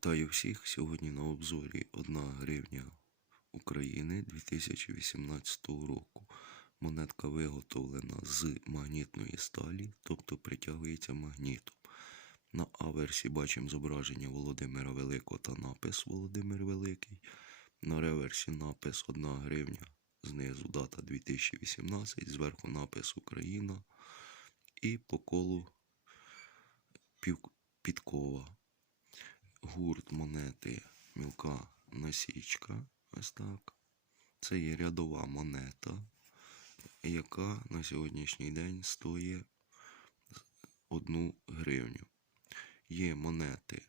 Вітаю всіх! Сьогодні на обзорі 1 гривня України 2018 року. Монетка виготовлена з магнітної сталі, тобто притягується магнітом. На аверсі бачимо зображення Володимира Великого та напис Володимир Великий. На реверсі напис 1 гривня, знизу дата 2018, зверху напис Україна і по колу пів- підкова гурт монети мілка насічка. Ось так. Це є рядова монета, яка на сьогоднішній день стоїть 1 гривню. Є монети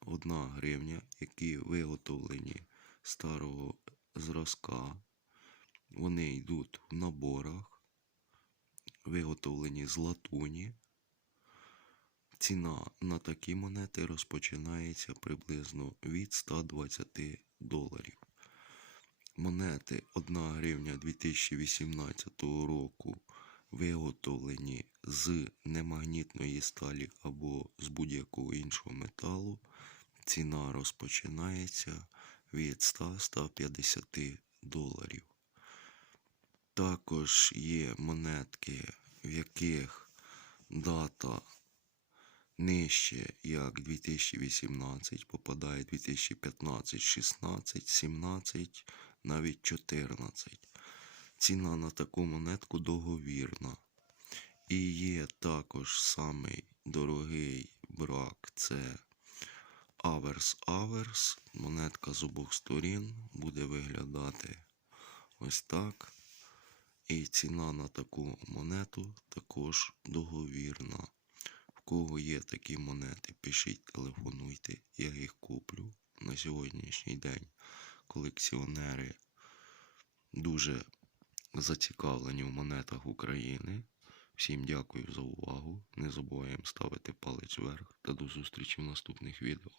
1 гривня, які виготовлені старого зразка. Вони йдуть в наборах, виготовлені з латуні. Ціна на такі монети розпочинається приблизно від 120 доларів. Монети 1 гривня 2018 року виготовлені з немагнітної сталі або з будь-якого іншого металу. Ціна розпочинається від 100-150 доларів. Також є монетки, в яких дата нижче як 2018, попадає 2015, 16, 17, навіть 14. Ціна на таку монетку договірна. І є також самий дорогий брак це Аверс Аверс. Монетка з обох сторін буде виглядати ось так. І ціна на таку монету також договірна. Кого є такі монети, пишіть, телефонуйте, я їх куплю. На сьогоднішній день колекціонери дуже зацікавлені в монетах України. Всім дякую за увагу. Не забуваємо ставити палець вверх та до зустрічі в наступних відео.